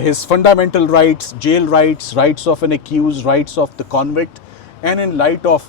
his fundamental rights, jail rights, rights of an accused, rights of the convict, and in light of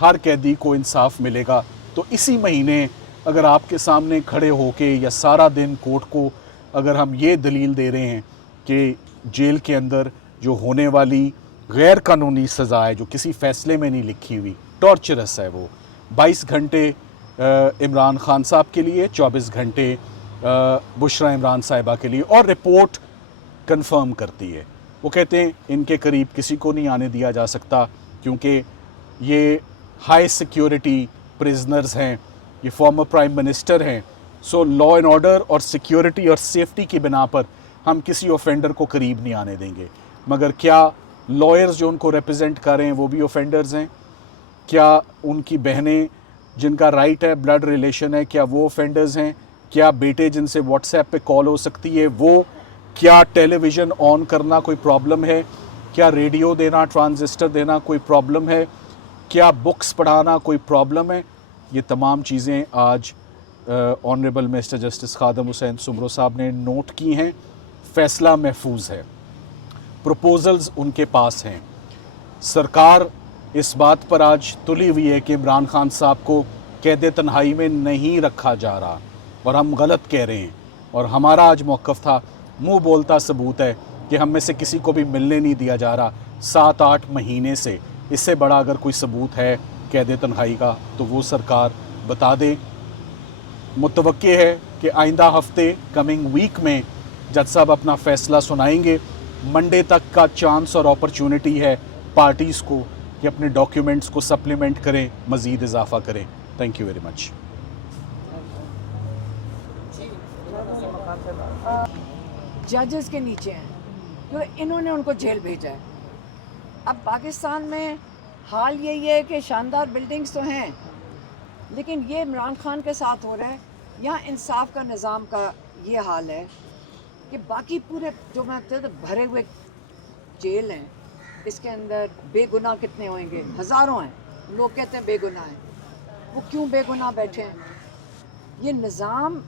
ہر قیدی کو انصاف ملے گا. تو اسی مہینے اگر آپ کے سامنے کھڑے ہو کے یا سارا دن کورٹ کو اگر ہم یہ دلیل دے رہے ہیں کہ جیل کے اندر جو ہونے والی غیر قانونی سزا ہے جو کسی فیصلے میں نہیں لکھی ہوئی، ٹارچرس ہے، وہ 22 گھنٹے عمران خان صاحب کے لیے، 24 گھنٹے بشریٰ عمران صاحبہ کے لیے، اور رپورٹ کنفرم کرتی ہے. وہ کہتے ہیں ان کے قریب کسی کو نہیں آنے دیا جا سکتا کیونکہ یہ ہائی سیکیورٹی پرزنرز ہیں، یہ فارمر پرائم منسٹر ہیں. سو لا اینڈ آرڈر اور سیکیورٹی اور سیفٹی کی بنا پر ہم کسی اوفینڈر کو قریب نہیں آنے دیں گے. مگر کیا لائرز جو ان کو ریپرزینٹ کر رہے ہیں وہ بھی اوفینڈرز ہیں؟ کیا ان کی بہنیں جن کا رائٹ ہے، بلڈ ریلیشن ہے، کیا وہ اوفینڈرز ہیں؟ کیا بیٹے جن سے واٹس ایپ پہ کال ہو سکتی ہے وہ؟ کیا ٹیلی ویژن آن کرنا کوئی پرابلم ہے؟ کیا ریڈیو دینا، ٹرانزسٹر دینا کوئی پرابلم ہے؟ کیا بکس پڑھانا کوئی پرابلم ہے؟ یہ تمام چیزیں آج honourable mister justice Khadim Hussain Soomro صاحب نے نوٹ کی ہیں. فیصلہ محفوظ ہے، پروپوزلز ان کے پاس ہیں. سرکار اس بات پر آج تلی ہوئی ہے کہ عمران خان صاحب کو قید تنہائی میں نہیں رکھا جا رہا اور ہم غلط کہہ رہے ہیں. اور ہمارا آج موقف تھا، منہ بولتا ثبوت ہے کہ ہم میں سے کسی کو بھی ملنے نہیں دیا جا رہا 7-8 مہینے سے. اس سے بڑا اگر کوئی ثبوت ہے قید تنہائی کا تو وہ سرکار بتا دے. متوقع ہے کہ آئندہ ہفتے کمنگ ویک میں جج صاحب اپنا فیصلہ سنائیں گے. منڈے تک کا چانس اور اپرچونٹی ہے پارٹیز کو کہ اپنے ڈاکیومنٹس کو سپلیمنٹ کریں، مزید اضافہ کریں. Thank you very much. ججز کے نیچے ہیں جو انہوں نے ان کو جیل بھیجا ہے. اب پاکستان میں حال یہی ہے کہ شاندار بلڈنگز تو ہیں لیکن یہ عمران خان کے ساتھ ہو رہا ہے. یہاں انصاف کا نظام کا یہ حال ہے کہ باقی پورے جو میں بھرے ہوئے جیل ہیں اس کے اندر بے گناہ کتنے ہوئیں گے؟ ہزاروں ہیں. لوگ کہتے ہیں بے گناہ ہیں، وہ کیوں بے گناہ بیٹھے ہیں؟ یہ نظام،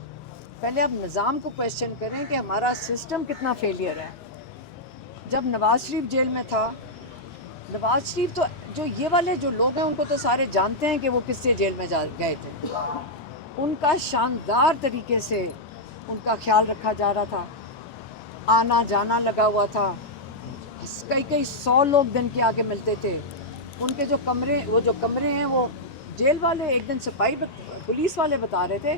پہلے اب نظام کو کویسچن کریں کہ ہمارا سسٹم کتنا فیلئر ہے. جب نواز شریف جیل میں تھا، نواز شریف تو جو یہ والے جو لوگ ہیں ان کو تو سارے جانتے ہیں کہ وہ کس سے جیل میں گئے تھے. ان کا شاندار طریقے سے ان کا خیال رکھا جا رہا تھا، آنا جانا لگا ہوا تھا. کئی 100 لوگ دن کے آگے ملتے تھے. ان کے جو کمرے ہیں وہ جیل والے ایک دن صفائی پولیس والے بتا رہے تھے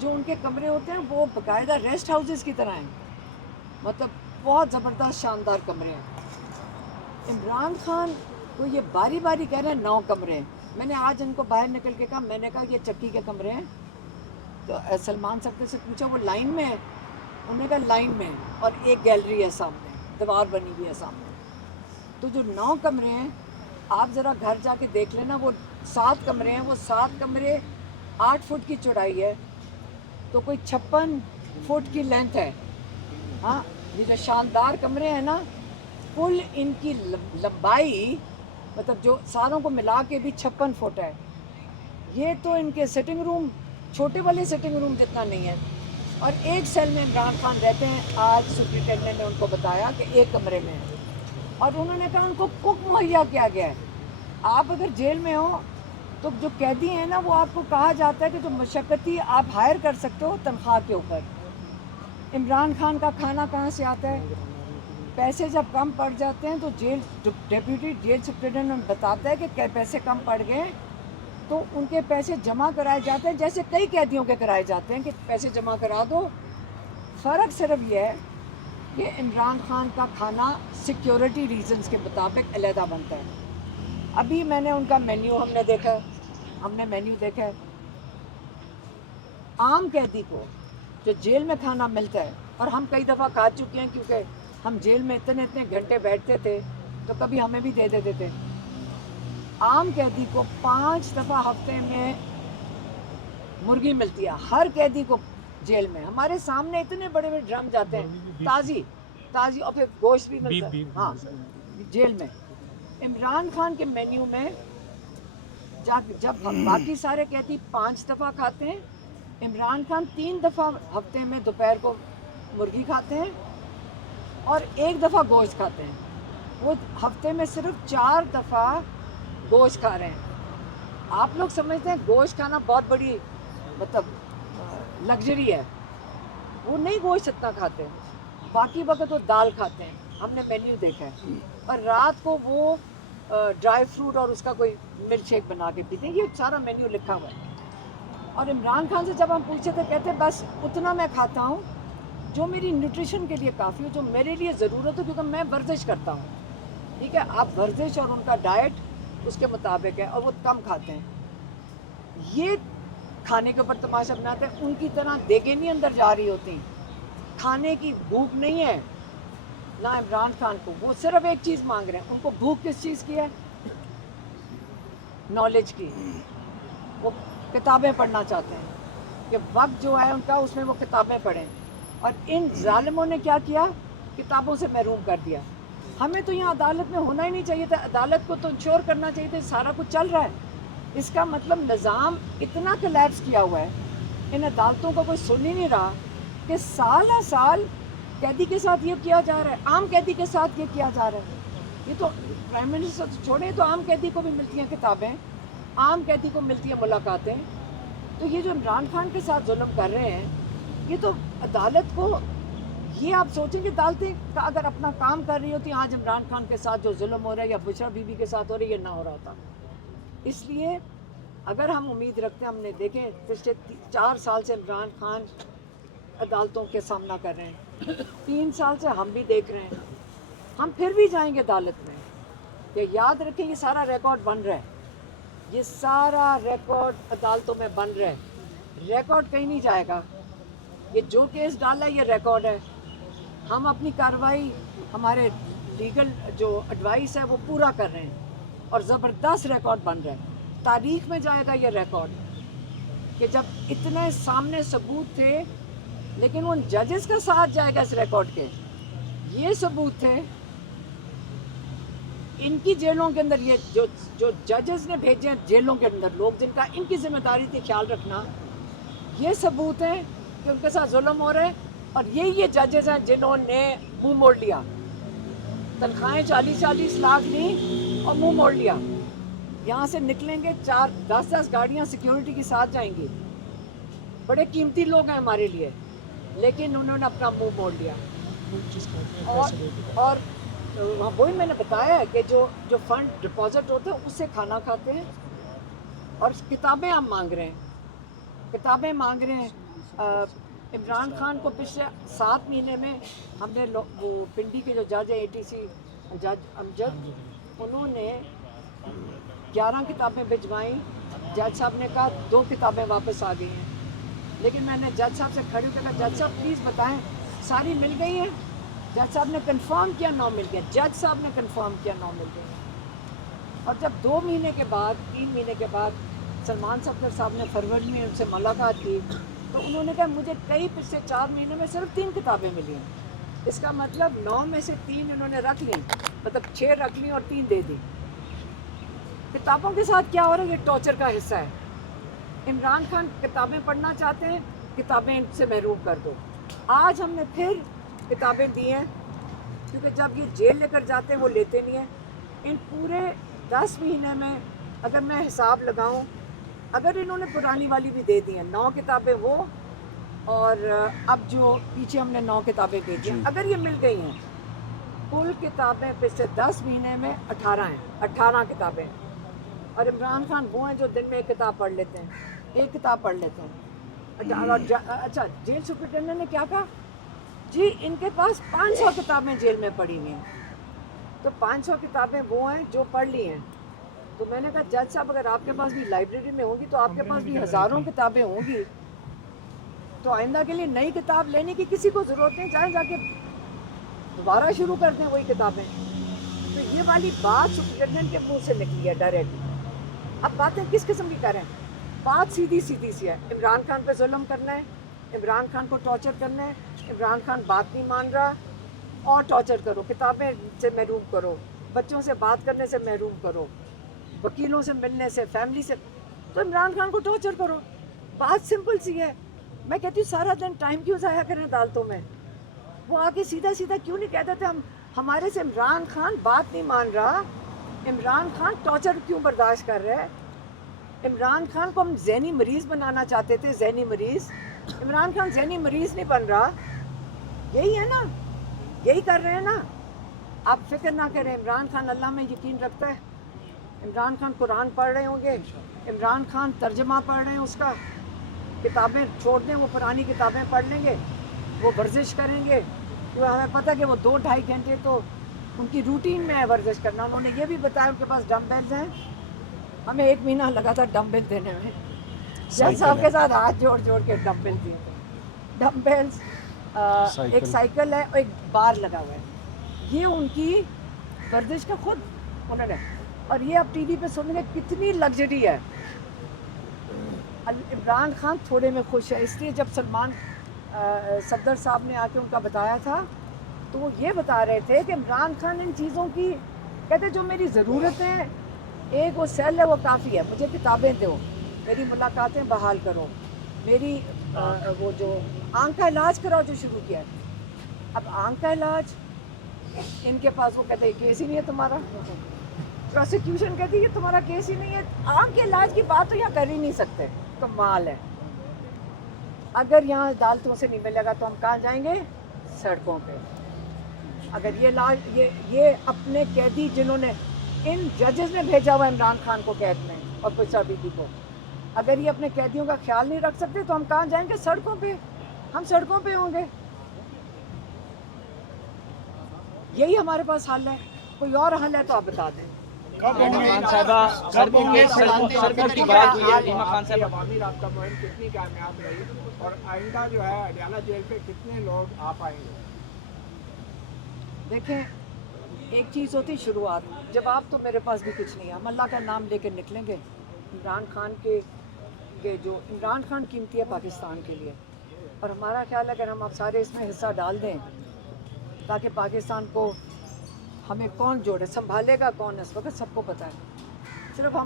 جو ان کے کمرے ہوتے ہیں وہ باقاعدہ ریسٹ ہاؤسز کی طرح ہیں. مطلب بہت زبردست شاندار کمرے ہیں. عمران خان کو یہ باری باری کہہ رہے ہیں 9 کمرے ہیں. میں نے آج ان کو باہر نکل کے کہا، میں نے کہا یہ چکی کے کمرے ہیں. تو سلمان صاحب سے پوچھا وہ لائن میں ہے؟ انہوں نے کہا لائن میں ہے اور ایک گیلری ہے سامنے، دیوار بنی ہوئی ہے سامنے. تو جو 9 کمرے ہیں آپ ذرا گھر جا کے دیکھ لینا، وہ 7 کمرے ہیں. وہ 7 کمرے 8 فٹ کی چوڑائی ہے تو کوئی 56 فٹ کی لینتھ ہے. ہاں یہ جو شاندار کمرے ہیں نا، کل ان کی لمبائی مطلب جو ساروں کو ملا کے بھی 56 فٹ ہے. یہ تو ان کے سٹنگ روم چھوٹے والے سٹنگ روم جتنا نہیں ہے. اور ایک سیل میں عمران خان رہتے ہیں. آج سپرنٹینڈنٹ نے ان کو بتایا کہ ایک کمرے میں ہے اور انہوں نے کہا ان کو کک مہیا کیا گیا ہے. آپ اگر جیل میں ہو تو جو قیدی ہیں نا وہ آپ کو کہا جاتا ہے کہ جو مشقتی آپ ہائر کر سکتے ہو تنخواہ کے اوپر. عمران خان کا کھانا کہاں سے آتا ہے؟ پیسے جب کم پڑ جاتے ہیں تو ڈیپیوٹی جیل سپرنٹینڈنٹ بتاتا ہے کہ پیسے کم پڑ گئے تو ان کے پیسے جمع کرائے جاتے ہیں جیسے کئی قیدیوں کے کرائے جاتے ہیں کہ پیسے جمع کرا دو. فرق صرف یہ ہے کہ عمران خان کا کھانا سیکیورٹی ریزنز کے مطابق علیحدہ بنتا ہے. ابھی میں نے ان کا مینیو ہم نے مینیو دیکھا ہے. عام قیدی کو جو جیل میں کھانا ملتا ہے، اور ہم کئی دفعہ کھا چکے ہیں کیونکہ ہم جیل میں اتنے گھنٹے بیٹھتے تھے تو کبھی ہمیں بھی دے دیتے تھے. عام قیدی کو 5 دفعہ ہفتے میں مرغی ملتی ہے ہر قیدی کو جیل میں. ہمارے سامنے اتنے بڑے بڑے ڈرم جاتے ہیں تازی اور پھر گوشت بھی ملتا ہے. ہاں جیل میں. عمران خان کے مینیو میں جب باقی سارے قیدی 5 دفعہ کھاتے ہیں، عمران خان 3 دفعہ ہفتے میں دوپہر کو مرغی کھاتے ہیں اور 1 دفعہ گوشت کھاتے ہیں. وہ ہفتے میں صرف 4 دفعہ گوشت کھا رہے ہیں. آپ لوگ سمجھتے ہیں گوشت کھانا بہت بڑی مطلب لگژری ہے، وہ نہیں گوشت اتنا کھاتے ہیں، باقی وقت وہ دال کھاتے ہیں، ہم نے مینیو دیکھا ہے، اور رات کو وہ ڈرائی فروٹ اور اس کا کوئی ملک شیک بنا کے پیتے ہیں، یہ سارا مینیو لکھا ہوا ہے۔ اور عمران خان سے جب ہم پوچھے تو کہتے ہیں بس اتنا میں کھاتا ہوں جو میری نیوٹریشن کے لیے کافی ہو، جو میرے لیے ضرورت ہو، کیونکہ میں ورزش کرتا ہوں، ٹھیک ہے، آپ ورزش اور ان کا ڈائٹ اس کے مطابق ہے، اور وہ کم کھاتے ہیں۔ یہ کھانے کے اوپر تماشا بناتے ہیں، ان کی طرح دیگیں نہیں اندر جا رہی ہوتی، کھانے کی بھوک نہیں ہے نہ عمران خان کو، وہ صرف ایک چیز مانگ رہے ہیں، ان کو بھوک کس چیز کی ہے؟ نالج کی، وہ کتابیں پڑھنا چاہتے ہیں کہ وقت جو ہے ان کا اس میں وہ کتابیں پڑھیں، اور ان ظالموں نے کیا کیا؟ کتابوں سے محروم کر دیا۔ ہمیں تو یہاں عدالت میں ہونا ہی نہیں چاہیے تھا، عدالت کو تو انشور کرنا چاہیے تھا سارا کچھ چل رہا ہے، اس کا مطلب نظام اتنا کلیپس کیا ہوا ہے، ان عدالتوں کو کوئی سن ہی نہیں رہا کہ سال ہر سال قیدی کے ساتھ یہ کیا جا رہا ہے، عام قیدی کے ساتھ یہ کیا جا رہا ہے۔ یہ تو پرائم منسٹر چھوڑیں تو عام قیدی کو بھی ملتی ہیں کتابیں، عام قیدی کو ملتی ہیں ملاقاتیں، تو یہ جو عمران خان کے ساتھ ظلم کر رہے ہیں، یہ تو عدالت کو، یہ آپ سوچیں کہ عدالتیں اگر اپنا کام کر رہی ہوتی آج عمران خان کے ساتھ جو ظلم ہو رہا ہے یا بشرا بی بی کے ساتھ ہو رہا ہے یہ نہ ہو رہا ہوتا۔ اس لیے اگر ہم امید رکھتے ہیں، ہم نے دیکھیں پچھلے 4 سال سے عمران خان عدالتوں کے سامنا کر رہے ہیں، 3 سال سے ہم بھی دیکھ رہے ہیں، ہم پھر بھی جائیں گے عدالت میں، کہ یاد رکھیں یہ سارا ریکارڈ بن رہا ہے، یہ سارا ریکارڈ عدالتوں میں بن رہا ہے، ریکارڈ کہیں نہیں جائے گا، یہ جو کیس ڈالا ہے یہ ریکارڈ ہے، ہم اپنی کارروائی، ہمارے لیگل جو ایڈوائس ہے وہ پورا کر رہے ہیں، اور زبردست ریکارڈ بن رہا ہے، تاریخ میں جائے گا یہ ریکارڈ کہ جب اتنے سامنے ثبوت تھے، لیکن ان ججز کا ساتھ جائے گا اس ریکارڈ کے، یہ ثبوت تھے ان کی جیلوں کے اندر، یہ جو ججز نے بھیجے ہیں جیلوں کے اندر لوگ جن کا ان کی ذمہ داری تھی خیال رکھنا، یہ ثبوت ہیں کہ ان کے ساتھ ظلم ہو رہے ہیں، اور یہ ججز ہیں جنہوں نے منہ موڑ لیا، تنخواہیں 40-40 لاکھ لیں اور منہ موڑ لیا، یہاں سے نکلیں گے 10 گاڑیاں سیکیورٹی کے ساتھ جائیں گی، بڑے قیمتی لوگ ہیں ہمارے لیے، لیکن انہوں نے اپنا منہ موڑ لیا، اور وہی میں نے بتایا ہے کہ جو فنڈ ڈپازٹ ہوتا ہے اس سے کھانا کھاتے ہیں، اور کتابیں ہم مانگ رہے ہیں، کتابیں مانگ رہے ہیں۔ عمران خان کو پچھلے 7 مہینے میں ہم نے وہ پنڈی کے جو جج ہیں ATC جج امجد، انہوں نے 11 کتابیں بھجوائیں، جج صاحب نے کہا 2 کتابیں واپس آ گئی ہیں، لیکن میں نے جج صاحب سے کھڑی ہو کے کہا جج صاحب پلیز بتائیں ساری مل گئی ہیں؟ جج صاحب نے کنفرم کیا 9 مل گئے، جج صاحب نے کنفرم کیا 9 مل گئے ہیں، اور جب 2 مہینے کے بعد 3 مہینے کے بعد سلمان صاحب نے فروری میں ان سے ملاقات کی تو انہوں نے کہا مجھے پچھلے 4 مہینوں میں صرف 3 کتابیں ملی ہیں، اس کا مطلب 9 میں سے 3 انہوں نے رکھ لیں، مطلب 6 رکھ لیں اور 3 دے دی۔ کتابوں کے ساتھ کیا ہو رہا ہے؟ یہ ٹارچر کا حصہ ہے۔ عمران خان کتابیں پڑھنا چاہتے ہیں، کتابیں ان سے محروم کر دو۔ آج ہم نے پھر کتابیں دی ہیں، کیونکہ جب یہ جیل لے کر جاتے ہیں وہ لیتے نہیں ہیں۔ ان پورے 10 مہینے میں اگر میں حساب لگاؤں، اگر انہوں نے پرانی والی بھی دے دی ہیں 9 کتابیں وہ، اور اب جو پیچھے ہم نے 9 کتابیں بھیجی ہیں، اگر یہ مل گئی ہیں، کل کتابیں پچھلے 10 مہینے میں 18 ہیں، 18 کتابیں، اور عمران خان وہ ہیں جو دن میں 1 کتاب پڑھ لیتے ہیں، 1 کتاب پڑھ لیتے ہیں۔ اچھا جیل سپرنٹینڈنٹ نے کیا کہا؟ جی ان کے پاس 500 کتابیں جیل میں پڑھی ہوئی ہیں، تو 500 کتابیں وہ ہیں جو پڑھ لی ہیں۔ تو میں نے کہا جج صاحب اگر آپ کے پاس بھی لائبریری میں ہوں گی تو آپ کے پاس بھی ہزاروں کتابیں ہوں گی، تو آئندہ کے لیے نئی کتاب لینے کی کسی کو ضرورت نہیں، چاہے جا کے دوبارہ شروع کر دیں وہی کتابیں۔ تو یہ والی بات سپرنٹینڈنٹ کے منہ سے نکلی ہے ڈائریکٹ۔ اب باتیں کس قسم کی کریں؟ بات سیدھی سی ہے، عمران خان پہ ظلم کرنا ہے، عمران خان کو ٹارچر کرنا ہے، عمران خان بات نہیں مان رہا اور ٹارچر کرو، کتابیں سے محروم کرو، بچوں سے بات کرنے سے محروم کرو، وکیلوں سے ملنے سے، فیملی سے، تو عمران خان کو ٹارچر کرو۔ بات سمپل سی ہے۔ میں کہتی ہوں سارا دن ٹائم کیوں ضائع کریں عدالتوں میں؟ وہ آگے سیدھا کیوں نہیں کہہ دیتے ہمارے سے عمران خان بات نہیں مان رہا، عمران خان ٹارچر کیوں برداشت کر رہے ہیں؟ عمران خان کو ہم ذہنی مریض بنانا چاہتے تھے, ذہنی مریض. عمران خان ذہنی مریض نہیں بن رہا, یہی ہے نا, یہی کر رہے ہیں نا. آپ فکر نہ کریں, عمران خان اللہ میں یقین رکھتا ہے. عمران خان قرآن پڑھ رہے ہوں گے, عمران خان ترجمہ پڑھ رہے ہیں اس کا, کتابیں چھوڑ دیں, وہ پرانی کتابیں پڑھ لیں گے, وہ ورزش کریں گے. تو ہمیں پتہ کہ وہ 2-2.5 گھنٹے تو ان کی روٹین میں ہے ورزش کرنا. انہوں نے یہ بھی بتایا ان کے پاس ڈمبلز ہیں. ہمیں 1 مہینہ لگا تھا ڈمبل دینے میں, جج صاحب کے ساتھ ہاتھ جوڑ جوڑ کے ڈمبل دیے تھے. ڈمبلز, ایک سائیکل ہے اور ایک بار لگا ہوا ہے. یہ ان کی ورزش کا خود انہوں نے. اور یہ اب ٹی وی پہ سننے میں کتنی لگژری ہے. عمران خان تھوڑے میں خوش ہے, اس لیے جب سلمان صدر صاحب نے آ کے ان کا بتایا تھا تو وہ یہ بتا رہے تھے کہ عمران خان ان چیزوں کی کہتے جو میری ضرورتیں, ایک وہ سیل ہے وہ کافی ہے, مجھے کتابیں دو, میری ملاقاتیں بحال کرو, میری وہ جو آنکھ کا علاج کراؤ جو شروع کیا ہے. اب آنکھ کا علاج ان کے پاس, وہ کہتے ہیں کیس ہی نہیں ہے تمہارا. پروسیکیوشن کہتی ہے یہ تمہارا کیس ہی نہیں ہے. آنکھ کے علاج کی بات تو یہاں کر ہی نہیں سکتے. کمال ہے. اگر یہاں عدالتوں سے نہیں ملے گا تو ہم کہاں جائیں گے؟ سڑکوں پہ. اگر یہ علاج یہ اپنے قیدی جنہوں نے, ان ججز نے بھیجا ہوا عمران خان کو قید میں اور پشا بیدی کو, اگر یہ اپنے قیدیوں کا خیال نہیں رکھ سکتے تو ہم کہاں جائیں گے؟ سڑکوں پہ. ہم سڑکوں پہ ہوں گے. یہی ہمارے پاس حل ہے. کوئی اور حل ہے تو آپ بتا دیں. سڑکوں کی بات ہوئی ہے, ریما خان صاحب عوامی رابطہ مہم کتنی کامیاب رہی اور آئندہ جو ہے اڈیالہ جیل پہ کتنے لوگ آ پائیں گے؟ دیکھیں, ایک چیز ہوتی شروعات, جب آپ تو میرے پاس بھی کچھ نہیں ہے, ہم اللہ کا نام لے کے نکلیں گے. عمران خان کے یہ جو عمران خان قیمتی ہے پاکستان کے لیے, اور ہمارا خیال ہے اگر ہم اب سارے اس میں حصہ ڈال دیں تاکہ پاکستان کو ہمیں کون جوڑے, سنبھالے گا کون اس وقت سب کو پتہ ہے. صرف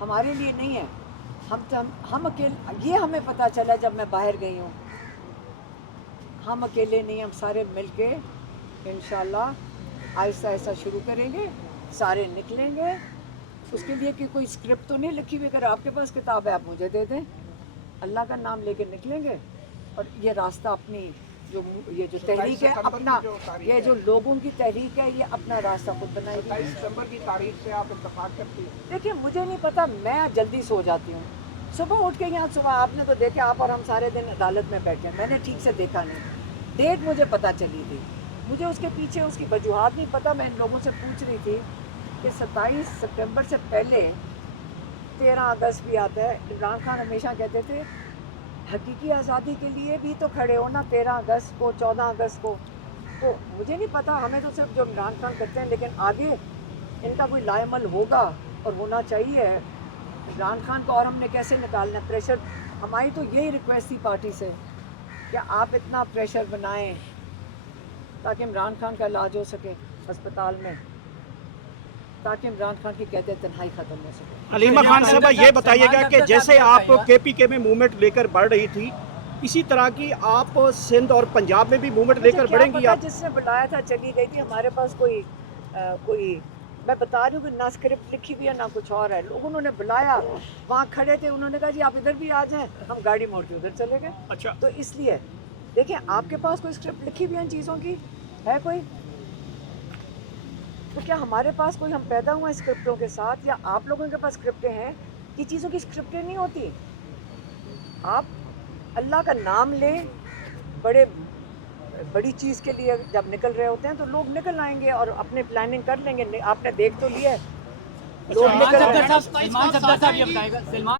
ہمارے لیے نہیں ہے, ہم اکیلے, یہ ہمیں پتہ چلا جب میں باہر گئی ہوں, ہم اکیلے نہیں, ہم سارے مل کے انشاءاللہ آہستہ آہستہ شروع کریں گے, سارے نکلیں گے. اس کے لیے کہ کوئی اسکرپٹ تو نہیں لکھی ہوئی, اگر آپ کے پاس کتاب ہے آپ مجھے دے دیں, اللہ کا نام لے کے نکلیں گے. اور یہ راستہ اپنی یہ جو تحریک ہے اپنا, یہ جو لوگوں کی تحریک ہے یہ اپنا راستہ خود بنائے گی. 27 ستمبر کی تاریخ سے آپ اتفاق کرتی ہیں؟ دیکھیں مجھے نہیں پتہ, میں جلدی سو جاتی ہوں. صبح اٹھ کے یہاں صبح آپ نے تو دیکھا, آپ اور ہم سارے دن عدالت میں بیٹھے ہیں, میں نے ٹھیک سے دیکھا نہیں. ڈیٹ مجھے پتہ چلی تھی, مجھے اس کے پیچھے اس کی وجوہات نہیں پتہ. میں ان لوگوں سے پوچھ رہی تھی کہ 27 ستمبر سے پہلے 13 اگست بھی آتا ہے. عمران خان ہمیشہ کہتے تھے حقیقی آزادی کے لیے بھی تو کھڑے ہو نا, 13 اگست کو, 14 اگست کو. تو مجھے نہیں پتہ, ہمیں تو صرف جو عمران خان کرتے ہیں, لیکن آگے ان کا کوئی لائے عمل ہوگا اور ہونا چاہیے. عمران خان کو اور ہم نے کیسے نکالنا ہے پریشر. ہماری تو یہی ریکویسٹ تھی پارٹی سے کہ آپ اتنا پریشر بنائیں تاکہ عمران خان کا علاج ہو سکے ہسپتال میں, تاکہ عمران خان کی قید تنہائی ختم ہو سکے. علیمہ خان صاحبہ یہ بتائیے گا کہ جیسے آپ کے پی کے میں موومنٹ لے کر بڑھ رہی تھی, اسی طرح کی آپ سندھ اور پنجاب میں بھی موومنٹ لے کر بڑھیں گی؟ آپ جس نے بلایا تھا چلی گئی تھی. ہمارے پاس کوئی میں بتا رہی ہوں کہ نہ اسکرپٹ لکھی ہوئی ہے نہ کچھ اور ہے. لوگوں نے بلایا, وہاں کھڑے تھے, انہوں نے کہا جی آپ ادھر بھی آ جائیں, ہم گاڑی موڑ کے ادھر چلے گئے. اچھا, تو اس لیے دیکھیں, آپ کے پاس کوئی اسکرپٹ لکھی ہوئی ہے ان چیزوں کی ہے کوئی؟ تو کیا ہمارے پاس کوئی, ہم پیدا ہوئے ہیں اسکرپٹوں کے ساتھ, یا آپ لوگوں کے پاس اسکرپٹیں ہیں؟ یہ چیزوں کی اسکرپٹیں نہیں ہوتی. آپ اللہ کا نام لیں, بڑی چیز کے لیے جب نکل رہے ہوتے ہیں تو لوگ نکل آئیں گے اور اپنے پلاننگ کر لیں گے. آپ نے دیکھ تو لیا ہے لوگ نکل رہے ہیں.